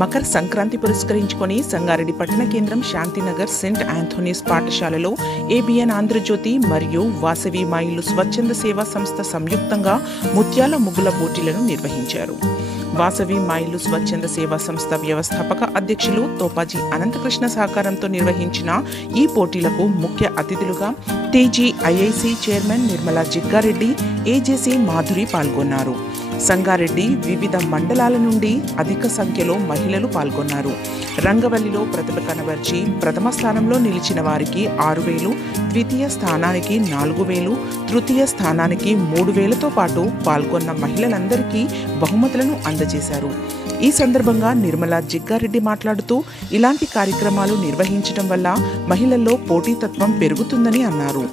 మకర సంక్రాంతి పురస్కరించుకొని సంగారెడ్డి పట్టణ కేంద్రం శాంతినగర్ సెయింట్ ఆంథోనీస్ పాఠశాలలో ఏబిఎన్ ఆంధ్రజ్యోతి మరియు వాసవి మాయిలు స్వచ్ఛంద సేవా సంస్థ సంయుక్తంగా ముత్యాల ముగ్గుల పోటీలను నిర్వహించారు. వాసవి మాయిలు స్వచ్ఛంద సేవా సంస్థ వ్యవస్థాపక అధ్యక్షులు తోపాజీ అనంతకృష్ణ సహకారంతో నిర్వహించిన ఈ పోటీలకు ముఖ్య అతిథులుగా TG IIC chairman Nirmala Jaggareddy, AJC Madhuri పాల్గొన్నారు. సంగారెడ్డి వివిధ మండలాల నుండి అధిక సంఖ్యలో మహిళలు పాల్గొన్నారు. రంగవల్లిలో ప్రతిభ కనబర్చి ప్రథమ స్థానంలో నిలిచిన వారికి 6,000, ద్వితీయ స్థానానికి 4,000, తృతీయ స్థానానికి 3,000తో పాటు పాల్గొన్న మహిళలందరికీ బహుమతులను అందజేశారు. ఈ సందర్భంగా నిర్మలా జిగ్గారెడ్డి మాట్లాడుతూ ఇలాంటి కార్యక్రమాలు నిర్వహించడం వల్ల మహిళల్లో పోటీతత్వం పెరుగుతుందని అన్నారు.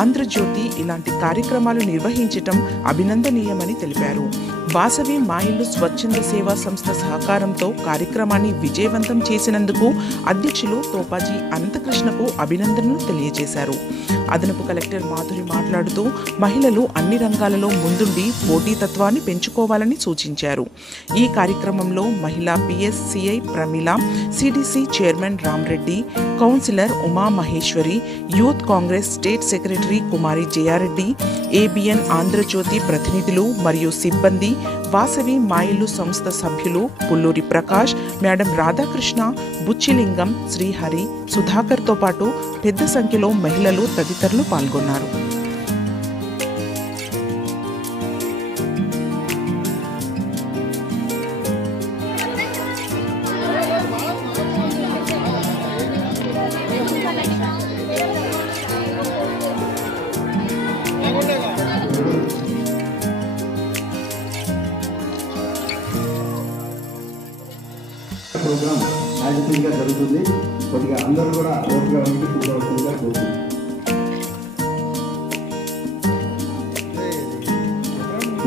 ఆంధ్రజ్యోతి ఇలాంటి కార్యక్రమాలు నిర్వహించటం అభినందనీయమని తెలిపారు. వాసవి మాయిలు స్వచ్ఛంద సేవా సంస్థ సహకారంతో కార్యక్రమాన్ని విజయవంతం చేసినందుకు అధ్యక్షులు తోపాజీ అనంతకృష్ణకు అభినందనలు తెలియజేశారు. అదనపు కలెక్టర్ మాధురి మాట్లాడుతూ మహిళలు అన్ని రంగాలలో ముందుండి పోటీతత్వాన్ని పెంచుకోవాలని సూచించారు. ఈ కార్యక్రమంలో మహిళా PSCI Pramila, CDC chairman Ramreddy, councillor Uma Maheshwari, youth Congress state secretary Kumari Jayareddy, ABN Andhrajyothy ప్రతినిధులు మరియు సిబ్బంది, వాసవి మాయిలు సంస్థ సభ్యులు పుల్లూరి ప్రకాష్, మేడం రాధాకృష్ణ, బుచ్చిలింగం, శ్రీహరి, సుధాకర్తో పాటు పెద్ద సంఖ్యలో మహిళలు తదితరులు పాల్గొన్నారు. ప్రోగ్రామ్ యాజిటీగా జరుగుతుంది. కొద్దిగా అందరూ కూడా ఓపికగా ఉండి కూర్చోవలసిందిగా కోరుతుంది.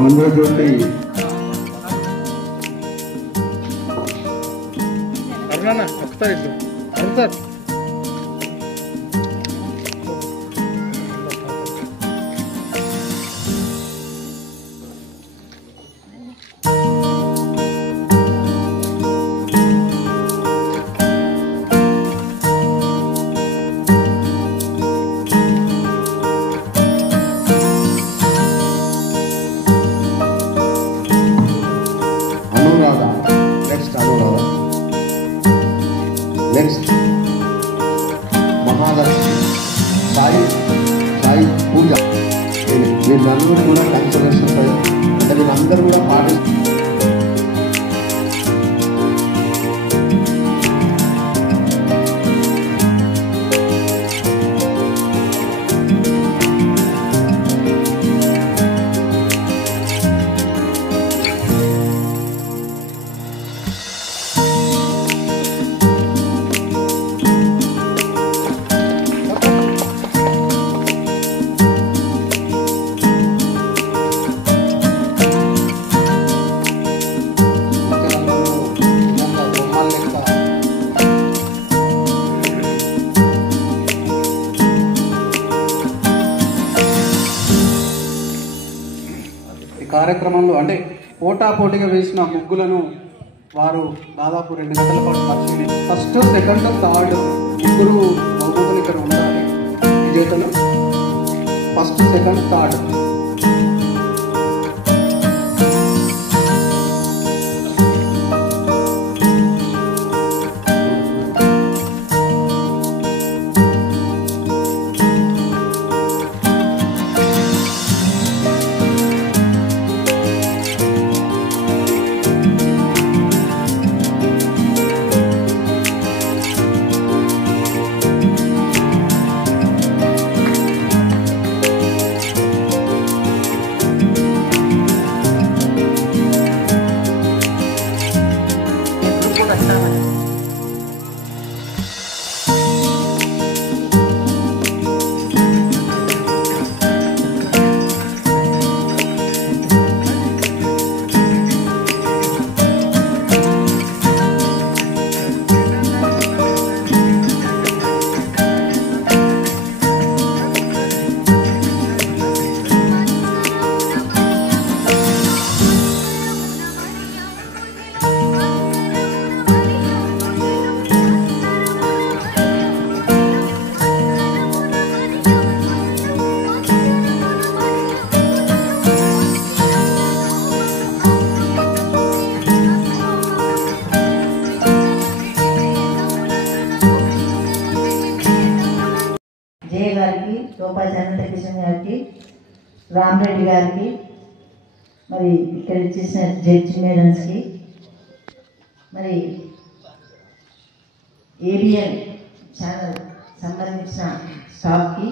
ఆంధ్రజ్యోతి నెక్స్ట్ మహాలక్ష్మి, సాయి పూజ. వీళ్ళందరూ కూడా కన్సర్వేషన్ అంటే వీళ్ళందరూ కూడా పాటిస్తారు. కార్యక్రమంలో అంటే పోటాపోటీగా వేసిన ముగ్గులను వారు దాదాపు 2 గంటల పాటు పరిశీలించి ఫస్ట్, సెకండ్, థర్డ్ ముగ్గురు బహుమతులు ఇక్కడ ఉండాలి. విజేతలు ఫస్ట్, సెకండ్, థర్డ్. బొప్పాయి అనంతకృష్ణ గారికి, రామరెడ్డి గారికి, మరి ఇక్కడ ఇచ్చేసిన జడ్జి మేడమ్స్కి, మరి ఏబిఎన్ ఛానల్ సంబంధించిన స్టాఫ్కి,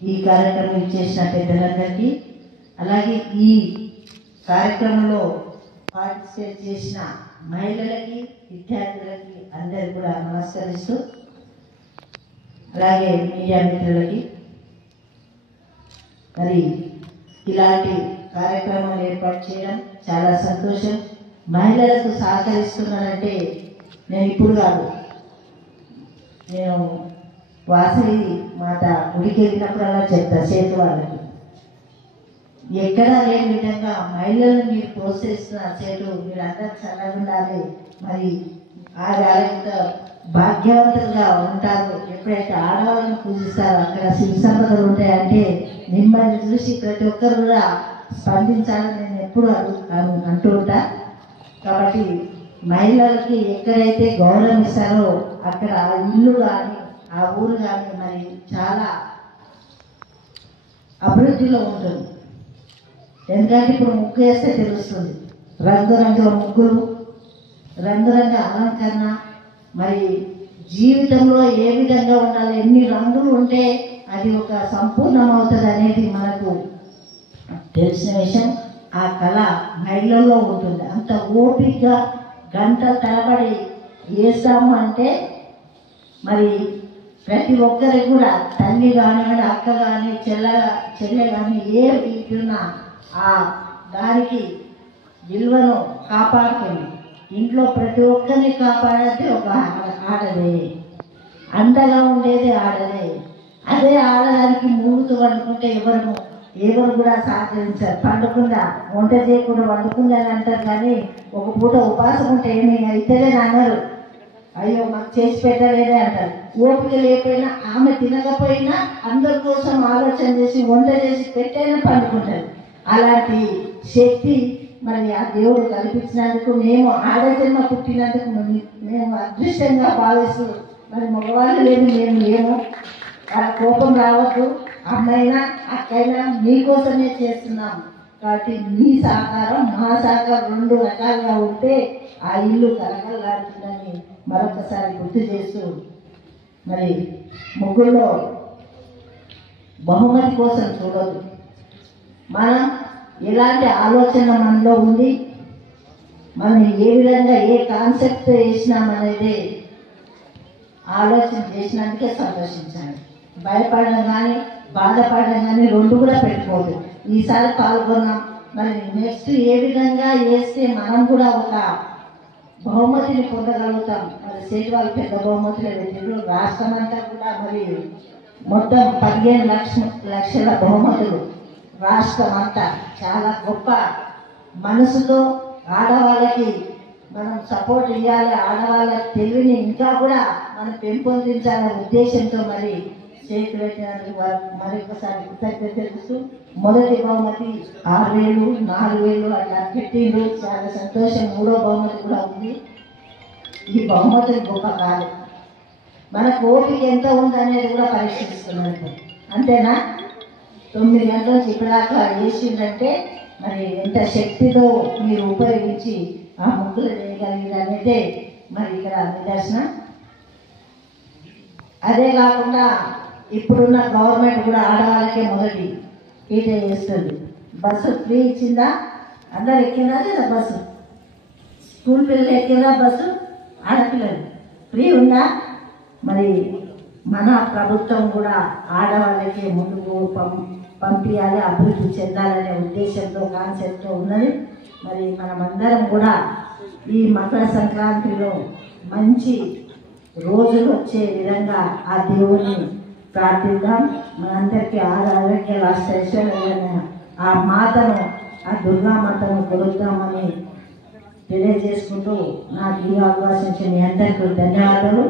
ఈ కార్యక్రమం ఇచ్చేసిన పెద్దలందరికీ, అలాగే ఈ కార్యక్రమంలో పార్టిసిపేట్ చేసిన మహిళలకి, విద్యార్థులకి అందరు కూడా నమస్కరిస్తూ, అలాగే మీడియా మిత్రులకి, మరి ఇలాంటి కార్యక్రమాలు ఏర్పాటు చేయడం చాలా సంతోషం. మహిళలకు సహకరిస్తున్నానంటే నేను ఇప్పుడు కాదు, నేను వాసవి మాత గుడికి వెళ్ళినప్పుడల్లా చెప్తా చేతి వాళ్ళకి, ఎక్కడా లేని విధంగా మహిళలను మీరు ప్రోత్సహిస్తున్నారు. చేటు మీరు అందరూ చల్లగా ఉండాలి, మరి ఆరోగ్య భాగ్యవంతులుగా ఉంటారు. ఎప్పుడైతే ఆడవాళ్ళని పూజిస్తారో అక్కడ శివ సంపదలు ఉంటాయంటే మిమ్మల్ని చూసి ప్రతి ఒక్కరు కూడా స్పందించాలని నేను ఎప్పుడు అంటూ ఉంటా. కాబట్టి మహిళలకి ఎక్కడైతే గౌరవం ఇస్తారో అక్కడ ఆ ఇల్లు కానీ ఆ ఊరు కానీ మరి చాలా అభివృద్ధిలో ఉంటుంది. ఎందుకంటే ఇప్పుడు ముగ్గు వేస్తే తెలుస్తుంది, రంగురంగుల ముగ్గులు, రంగురంగుల అలంకరణ, మరి జీవితంలో ఏ విధంగా ఉండాలి, ఎన్ని రంగులు ఉంటే అది ఒక సంపూర్ణం అవుతుంది అనేది మనకు తెలిసిన విషయం. ఆ కళ మహిళల్లో ఉంటుంది. అంత ఓపికగా గంట తరబడి వేస్తాము అంటే మరి ప్రతి ఒక్కరికి కూడా తల్లి కానివ్వండి, అక్క కానీ, చెల్లె కానీ ఏ వీటిన్నా ఆ దానికి విలువను కాపాడుతుంది. ఇంట్లో ప్రతి ఒక్కరిని కాపాడేది ఒక ఆడదే, అండగా ఉండేది ఆడదే. అదే ఆడదానికి మూడుతూ వండుకుంటే ఎవరు కూడా సహకరించారు. పండుకుండా వంట చేయకుండా వండుకుంది అని అంటారు, కానీ ఒక పూట ఉపాసం ఉంటే ఏమి అయితేనే అన్నారు, అయ్యో మాకు చేసి పెట్టలేదే అంటారు. ఓపిక లేకపోయినా ఆమె తినకపోయినా అందరి కోసం ఆలోచన చేసి వంట చేసి పెట్టైనా పండుకుంటారు. అలాంటి శక్తి మరి ఆ దేవుడు కల్పించినందుకు మేము ఆడజన్మ పుట్టినందుకు మేము అదృష్టంగా భావిస్తూ, మరి మగవాళ్ళు లేదు మేము లేము, వాళ్ళ కోపం రావద్దు, అమ్మైనా అక్కైనా మీకోసమే చేస్తున్నాం. కాబట్టి మీ సహకారం మా సహకారం రెండు రకాలుగా ఉంటే ఆ ఇల్లు కలకలలాడుతుందని మరొకసారి గుర్తు చేస్తూ, మరి ముగ్గుల్లో బహుమతి కోసం చూడదు, మనం ఎలాంటి ఆలోచన మనలో ఉంది, మనం ఏ విధంగా ఏ కాన్సెప్ట్ వేసినామనేది ఆలోచన చేసినందుకే సంతోషించాలి. భయపడడం కానీ బాధపడడం కానీ రెండు కూడా పెట్టుకోవద్దు. ఈసారి పాల్గొన్నాం, మరి నెక్స్ట్ ఏ విధంగా వేస్తే మనం కూడా ఒక బహుమతిని పొందగలుగుతాం. మరి స్టేట్ వాళ్ళు పెద్ద బహుమతులు పెట్టారు, రాష్ట్రం అంతా కూడా మరి మొత్తం 15 లక్షల బహుమతులు రాష్ట్రం అంతా. చాలా గొప్ప మనసుతో ఆడవాళ్ళకి మనం సపోర్ట్ ఇవ్వాలి, ఆడవాళ్ళ తెలివిని ఇంకా కూడా మనం పెంపొందించాలనే ఉద్దేశంతో మరి చేతి పెట్టినందుకు మరొకసారి కృతజ్ఞత తెలుస్తూ, మొదటి బహుమతి 6,000, 4,000 అట్లా పెట్టిండ్రు, చాలా సంతోషం. మూడో బహుమతి కూడా ఉంది. ఈ బహుమతులు గొప్ప కాదు, మనకు ఓపిక ఎంత ఉందనేది కూడా పరీక్షిస్తున్నారు. అంతేనా? 9 గంటల చిప్పదాకా వేసిందంటే మరి ఎంత శక్తితో మీరు ఉపయోగించి ఆ ముగ్గులు వేయగలిగింది అనేది మరి ఇక్కడ నిదర్శనం. అదే కాకుండా ఇప్పుడున్న గవర్నమెంట్ కూడా ఆడవాళ్ళకే మొదటి ఈట చేస్తుంది. బస్సు ఫ్రీ ఇచ్చిందా? అందరు ఎక్కినా లేదా బస్సు? స్కూల్ పిల్లలు ఎక్కినా బస్సు? ఆడపిల్లలు ఫ్రీ ఉందా? మరి మన ప్రభుత్వం కూడా ఆడవాళ్ళకి ముందుకు పంపించాలి, అభివృద్ధి చెందాలనే ఉద్దేశంతో కాన్సెప్ట్తో ఉన్నది. మరి మనమందరం కూడా ఈ మకర సంక్రాంతిలో మంచి రోజులు వచ్చే విధంగా ఆ దేవుని ప్రార్థిద్దాం. మనందరికీ ఆరోగ్యాలు అష్టైశ్వర్యాలైన ఆ మాతను, ఆ దుర్గామాతను కొలుద్దామని తెలియజేసుకుంటూ నాకు ఈ అవకాశం ఇచ్చిన మీ అందరికీ ధన్యవాదాలు.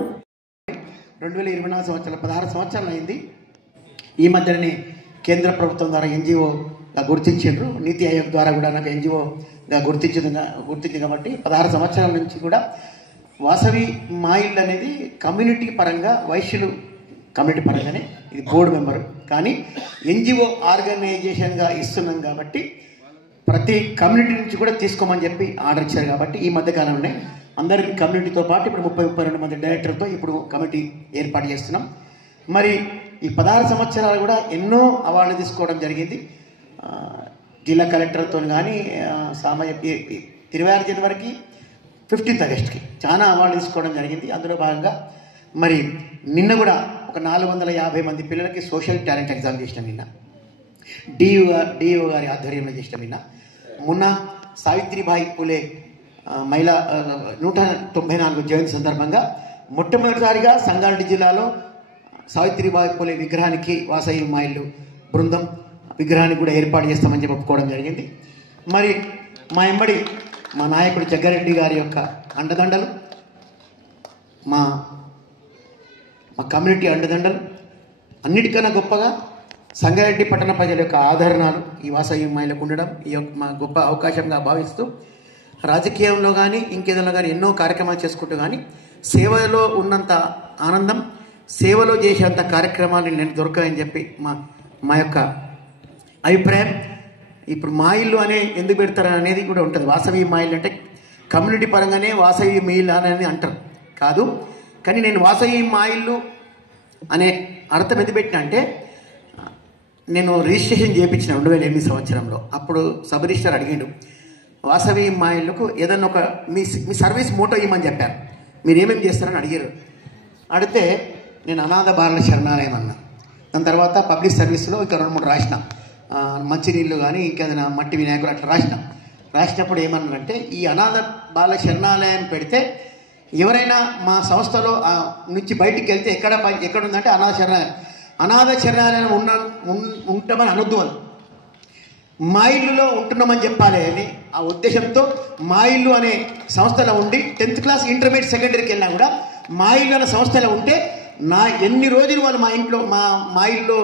2024 సంవత్సరాలు 16 సంవత్సరాలు అయింది. ఈ మధ్యనే కేంద్ర ప్రభుత్వం ద్వారా ఎన్జిఓగా గుర్తించారు, నీతి ఆయోగ్ ద్వారా కూడా నాకు ఎన్జిఓగా గుర్తించింది కాబట్టి 16 సంవత్సరాల నుంచి కూడా వాసవి మా ఇల్లు అనేది కమ్యూనిటీ పరంగా వైశ్యులు కమ్యూనిటీ పరంగానే ఇది బోర్డు మెంబరు, కానీ ఎన్జిఓ ఆర్గనైజేషన్గా ఇస్తున్నాం కాబట్టి ప్రతి కమ్యూనిటీ నుంచి కూడా తీసుకోమని చెప్పి ఆర్డర్ ఇచ్చారు. కాబట్టి ఈ మధ్యకాలంలోనే అందరికీ కమ్యూనిటీతో పాటు ఇప్పుడు 30-32 మంది డైరెక్టర్తో ఇప్పుడు కమిటీ ఏర్పాటు చేస్తున్నాం. మరి ఈ 16 సంవత్సరాలు కూడా ఎన్నో అవార్డులు తీసుకోవడం జరిగింది. జిల్లా కలెక్టర్తో కానీ 26 జనవరికి 15 ఆగస్టుకి చాలా అవార్డులు తీసుకోవడం జరిగింది. అందులో భాగంగా మరి నిన్న కూడా ఒక 450 మంది పిల్లలకి సోషల్ టాలెంట్ ఎగ్జామ్ చేసినాం. నిన్న డిఓ గారి ఆధ్వర్యంలో చేసినాం. నిన్న మొన్న సావిత్రిబాయి పూలే మహిళా 194 జయంతి సందర్భంగా మొట్టమొదటిసారిగా సంగారెడ్డి జిల్లాలో సావిత్రిబాయి పూలే విగ్రహానికి వాసవి మా ఇల్లు బృందం విగ్రహానికి కూడా ఏర్పాటు చేస్తామని చెప్పి ఒప్పుకోవడం జరిగింది. మరి మా ఎంబడి మా నాయకుడు జగ్గారెడ్డి గారి యొక్క అండదండలు, మా కమ్యూనిటీ అండదండలు, అన్నిటికన్నా గొప్పగా సంగారెడ్డి పట్టణ ప్రజల యొక్క ఆదరణలు ఈ వాసవి మహిళకు ఉండడం ఈ యొక్క మా గొప్ప అవకాశంగా భావిస్తూ రాజకీయంలో కానీ ఇంకేదైనా కానీ ఎన్నో కార్యక్రమాలు చేసుకుంటూ కానీ సేవలో ఉన్నంత ఆనందం, సేవలో చేసేంత కార్యక్రమాలు నేను దొరకాయని చెప్పి మా యొక్క అభిప్రాయం. ఇప్పుడు మా ఇల్లు అనే ఎందుకు పెడతారని అనేది కూడా ఉంటుంది. వాసవి మా ఇల్లు అంటే కమ్యూనిటీ పరంగానే వాసవి మీ ఇల్లు అని అంటారు కాదు, కానీ నేను వాసవి మా ఇల్లు అనే అర్థం ఎందుకు పెట్టినా అంటే నేను రిజిస్ట్రేషన్ చేయించిన 2008 సంవత్సరంలో. అప్పుడు సబ్ రిజిస్టర్ అడిగిండు వాసవి మా ఇల్లుకు ఏదన్నా ఒక మీ సర్వీస్ మోటో ఇవ్వమని చెప్పారు, మీరు ఏమేమి చేస్తారని అడిగారు. అడిగితే నేను అనాథ బాలల శరణాలయం అన్నా. దాని తర్వాత పబ్లిక్ సర్వీస్లో ఇంకా 2-3 రాసిన, మంచినీళ్ళు కానీ ఇంకేదైనా మట్టి వినాయకుడు అట్లా రాసినప్పుడు ఏమన్నారంటే ఈ అనాథ బాల శరణాలయం పెడితే ఎవరైనా మా సంస్థలో నుంచి బయటికి వెళ్తే ఎక్కడ ఉందంటే అనాథ శరణాలయం ఉంటామని అనొద్దు అని, మా ఇల్లులో ఉంటున్నామని చెప్పాలి అని ఆ ఉద్దేశంతో మా ఇల్లు అనే సంస్థలో ఉండి 10th క్లాస్ ఇంటర్మీడియట్ సెకండరీకి వెళ్ళినా కూడా మా ఇల్లు అనే సంస్థలో ఉంటే ఎన్ని రోజులు వాళ్ళు మా ఇల్లు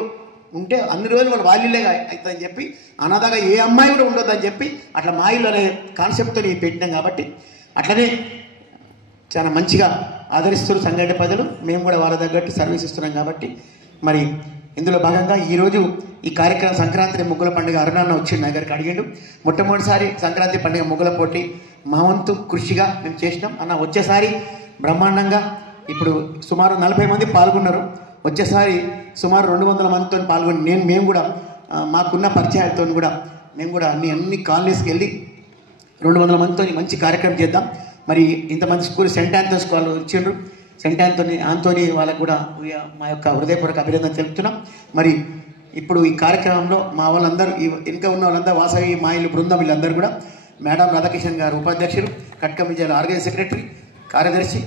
ఉంటే అన్ని రోజులు వాళ్ళ ఇల్లే అవుతుందని చెప్పి అనాథగా ఏ అమ్మాయి కూడా ఉండొద్దని చెప్పి అట్లా మా ఇల్లు అనే కాన్సెప్ట్తో పెట్టినాం. కాబట్టి అట్లనే చాలా మంచిగా ఆదరిస్తున్నారు సంగారెడ్డి ప్రజలు, మేము కూడా వాళ్ళ తగ్గట్టు సర్వీస్ ఇస్తున్నాం. కాబట్టి మరి ఇందులో భాగంగా ఈరోజు ఈ కార్యక్రమం సంక్రాంతి ముగ్గుల పండుగ అరుణాన్న వచ్చి నా దగ్గరికి అడిగిండు. మొట్టమొదటిసారి సంక్రాంతి పండుగ ముగ్గుల పోటీ మా వంతు కృషిగా మేము చేసినాం అన్న. వచ్చేసారి బ్రహ్మాండంగా ఇప్పుడు సుమారు 40 మంది పాల్గొన్నారు. వచ్చేసారి సుమారు 200 మందితో పాల్గొని మేము కూడా మాకున్న పరిచయాలతో కూడా మేము కూడా అన్ని కాలనీస్కి వెళ్ళి 200 మందితో మంచి కార్యక్రమం చేద్దాం. మరి ఇంతమంది స్కూల్ సెంట్ ఆంథోనీ వాళ్ళు ఇచ్చిండ్రు. సెంట్ ఆంథోనీ వాళ్ళకు కూడా మా యొక్క హృదయపూర్వక అభినందన తెలుపుతున్నాం. మరి ఇప్పుడు ఈ కార్యక్రమంలో మా వాళ్ళందరూ ఇంకా ఉన్న వాళ్ళందరూ వాసవి మా ఇల్లు బృందం వీళ్ళందరూ కూడా మేడం రాధాకిషన్ గారు ఉపాధ్యక్షులు, కట్కం విజయాల ఆర్గనైజ్ సెక్రటరీ, కార్యదర్శి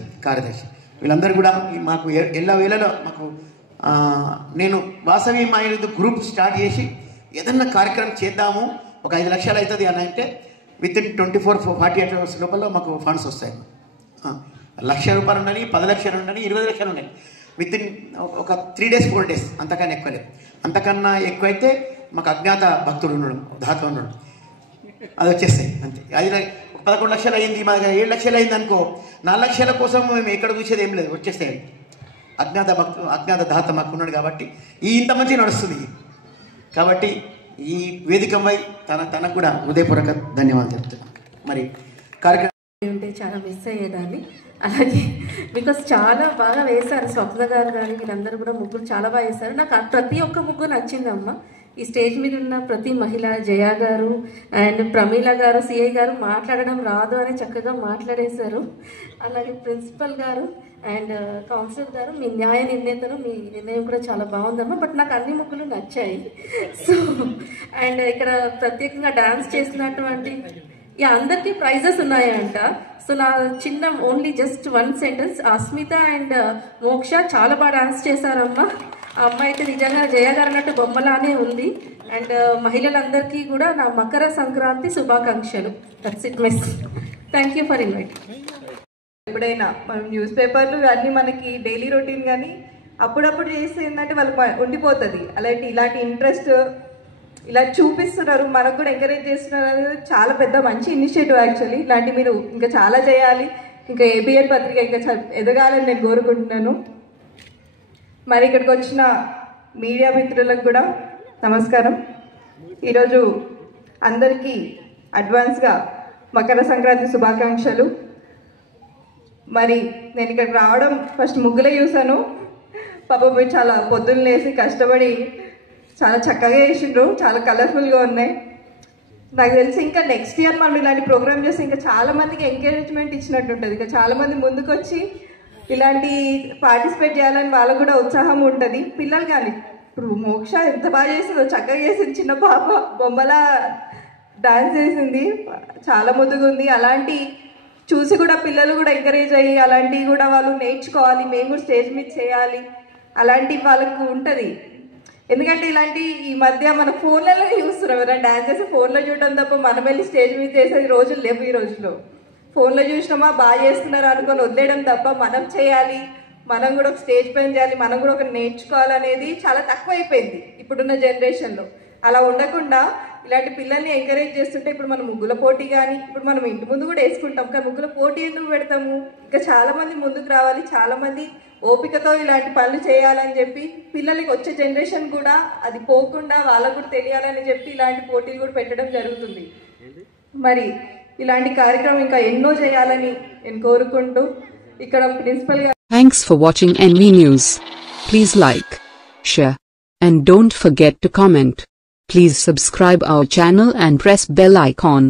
వీళ్ళందరూ కూడా మాకు ఎల్లవేళలో మాకు నేను వాసవి మా ఇల్లు గ్రూప్ స్టార్ట్ చేసి ఏదన్నా కార్యక్రమం చేద్దాము, ఒక 5 లక్షలు అవుతుంది అని అంటే విత్ ఇన్ 24-48 అవర్స్ లోపల మాకు ఫండ్స్ వస్తాయి. 1,00,000 రూపాయలు ఉండని, 10 లక్షలు ఉండని, 20 లక్షలు ఉన్నాయి. విత్ ఇన్ ఒక 3 days 4 days, అంతకన్నా ఎక్కువ లేదు. అంతకన్నా ఎక్కువైతే మాకు అజ్ఞాత భక్తుడు ఉండడం, దాత ఉండడం, అది వచ్చేస్తాయి అంతే. అది 11 లక్షలు అయింది, మా 7 లక్షలు అయింది అనుకో, 4 లక్షల కోసం మేము ఎక్కడ చూసేది ఏం లేదు, వచ్చేస్తాయి. అజ్ఞాత దాత మాకు ఉన్నాడు కాబట్టి ఇంత మంచి నడుస్తుంది. కాబట్టి ఈ వేదికపై తనకు కూడా హృదయపూర్వక ధన్యవాదాలు చెప్తున్నాను. మరి కార్యక్రమం ఉంటే చాలా మిస్ అయ్యేదాన్ని. అలాగే బికాస్ చాలా బాగా వేశారు స్వప్న గారు కానీ వీళ్ళందరూ కూడా ముగ్గురు చాలా బాగా వేశారు. నాకు ప్రతి ఒక్క ముగ్గురు నచ్చిందమ్మా. ఈ స్టేజ్ మీద ఉన్న ప్రతి మహిళ, జయ గారు అండ్ ప్రమీల గారు, సిఐ గారు మాట్లాడడం రాదు అని చక్కగా మాట్లాడేశారు. అలాగే ప్రిన్సిపల్ గారు అండ్ కౌన్సిలర్ గారు, మీ న్యాయ నిర్ణేతలు, మీ నిర్ణయం కూడా చాలా బాగుందమ్మా. బట్ నాకు అన్ని ముగ్గులు నచ్చాయి. సో అండ్ ఇక్కడ ప్రత్యేకంగా డాన్స్ చేసినటువంటి అందరికీ ప్రైజెస్ ఉన్నాయంట. సో నా చిన్న only just 1 sentence, Asmita and మోక్ష చాలా బాగా డాన్స్ చేశారమ్మా. ఆ అమ్మాయి అయితే నిజంగా జయ గారు అన్నట్టు బొమ్మలానే ఉంది. అండ్ మహిళలందరికీ కూడా నా మకర సంక్రాంతి శుభాకాంక్షలు. That's it miss. Thank you for invite. ఎప్పుడైనా మనం న్యూస్ పేపర్లు అన్నీ మనకి డైలీ రొటీన్ కానీ అప్పుడప్పుడు చేస్తే ఏంటంటే వాళ్ళకి ఉండిపోతుంది. ఇలాంటి ఇంట్రెస్ట్ ఇలా చూపిస్తున్నారు, మనకు కూడా ఎంకరేజ్ చేస్తున్నారు అనేది చాలా పెద్ద మంచి ఇనిషియేటివ్ యాక్చువల్లీ. ఇలాంటి మీరు ఇంకా చాలా చేయాలి. ఇంకా ఏబిఎన్ పత్రిక ఇంకా ఎదగాలని నేను కోరుకుంటున్నాను. మరి ఇక్కడికి వచ్చిన మీడియా మిత్రులకు కూడా నమస్కారం. ఈరోజు అందరికీ అడ్వాన్స్గా మకర సంక్రాంతి శుభాకాంక్షలు. మరి నేను ఇక్కడికి రావడం ఫస్ట్ ముగ్గులే చూసాను. పాపం మీరు చాలా పొద్దున్న లేసి కష్టపడి చాలా చక్కగా వేసిండ్రు, చాలా కలర్ఫుల్గా ఉన్నాయి. నాకు తెలిసి ఇంకా నెక్స్ట్ ఇయర్ మనం ఇలాంటి ప్రోగ్రామ్ చేస్తే ఇంకా చాలా మందికి ఎంకరేజ్మెంట్ ఇచ్చినట్టు ఉంటుంది. ఇంకా చాలా మంది ముందుకు వచ్చి ఇలాంటి పార్టిసిపేట్ చేయాలని వాళ్ళకు కూడా ఉత్సాహం ఉంటుంది. పిల్లలు కానీ ఇప్పుడు మోక్ష ఎంత బాగా చేసిందో, చక్కగా చేసింది. చిన్న పాప బొమ్మలా డాన్స్ చేసింది, చాలా ముద్దుగా ఉంది. అలాంటి చూసి కూడా పిల్లలు కూడా ఎంకరేజ్ అయ్యి అలాంటివి కూడా వాళ్ళు నేర్చుకోవాలి, మేము కూడా స్టేజ్ మీద చేయాలి, అలాంటి వాళ్ళకు ఉంటుంది. ఎందుకంటే ఇలాంటి ఈ మధ్య మన ఫోన్లలో చూస్తున్నాం, ఎవరైనా డాన్స్ చేసి ఫోన్లో చూడడం తప్ప మనం వెళ్ళి స్టేజ్ మీద చేసే రోజులు లేవు. ఈ రోజులో ఫోన్లో చూసినామా బాగా చేస్తున్నారు అనుకొని వదిలేయడం తప్ప మనం చేయాలి, మనం కూడా ఒక స్టేజ్ పైన చేయాలి, మనం కూడా ఒక నేర్చుకోవాలనేది చాలా తక్కువ అయిపోయింది ఇప్పుడున్న జనరేషన్లో. అలా ఉండకుండా ఇలాంటి పిల్లల్ని ఎంకరేజ్ చేస్తుంటే ఇప్పుడు మనం ముగ్గుల పోటీ కానీ ఇప్పుడు మనం ఇంటి ముందు కూడా వేసుకుంటాం, కానీ ముగ్గుల పోటీ ఎందుకు పెడతాము? ఇంకా చాలామంది ముందుకు రావాలి, చాలామంది ఓపికతో ఇలాంటి పనులు చేయాలని చెప్పి పిల్లలకి వచ్చే జనరేషన్ కూడా అది పోకుండా వాళ్ళకు కూడా తెలియాలని చెప్పి ఇలాంటి పోటీలు కూడా పెట్టడం జరుగుతుంది. మరి ఇలాంటి కార్యక్రమం ఇంకా ఎన్నో చేయాలని నేను కోరుకుంటూ ఇక్కడ ప్రిన్సిపల్ గా. Thanks for watching NV News. Please like, share, and don't forget to comment. Please subscribe our channel and press bell icon.